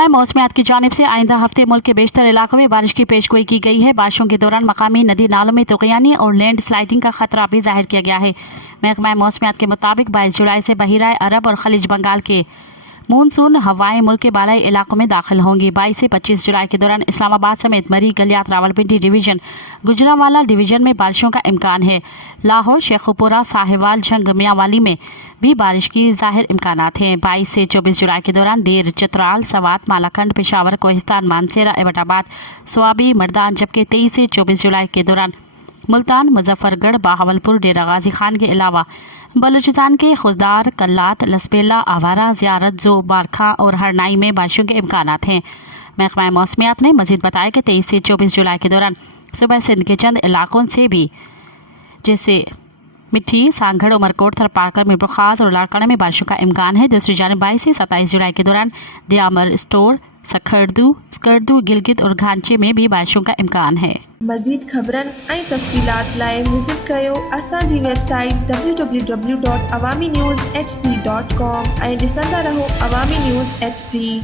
महकमा मौसमियात की जानिब से आइंदा हफ्ते मुल्क के बेशतर इलाकों में बारिश की पेशगोई की गई है। बारिशों के दौरान मकामी नदी नालों में तुग़यानी और लैंड स्लाइडिंग का खतरा भी जाहिर किया गया है। महकमा मौसमियात के मुताबिक 22 जुलाई से बहिराए अरब और खलीज बंगाल के मानसून हवाएं मुल्क के बालाई इलाकों में दाखिल होंगी। 22 से 25 जुलाई के दौरान इस्लामाबाद समेत मरी, गलियात, रावलपिंडी डिवीजन, गुजरांवाला डिवीजन में बारिशों का इम्कान है। लाहौर, शेखुपुरा, साहिवाल, झंग, मियांवाली में भी बारिश की जाहिर इम्कानात हैं। 22 से 24 जुलाई के दौरान देर, चित्राल, सवात, मालाखंड, पेशावर, कोहिस्तान, मानसेरा, एबटाबाद, स्वाबी, मर्दान, जबकि 23 से 24 जुलाई के दौरान मुल्तान, मुजफ्फरगढ़, बाहवलपुर, डेरा गाजी खान के अलावा बलूचिस्तान के खुजदार, कल्लात, लसबेला, आवारा, ज़ियारत, जो, बारखा और हरनाई में बारिशों के इम्कानात हैं। महकमा मौसमियात ने मजीद बताया कि 23 से 24 जुलाई के दौरान सुबह सिंध के चंद इलाकों से भी जैसे मिट्टी, सांगड़, उमरकोट, थरपारकर, मिर्बुखास और लाड़काना में बारिशों का इम्कान है। दूसरी जानिब 22 से 27 जुलाई के दौरान दियामर, स्टोर, सखरदू, स्कर्दू, गिलगित और घांचे में भी बारिशों का इम्कान है। मज़ीद ख़बरन ऐं तफ़सीलात लाइ विज़िट कयो असांजी वेबसाइट www.awamiNewsHD.com ऐं ॾिसंदा रहो अवामी न्यूज़ HD।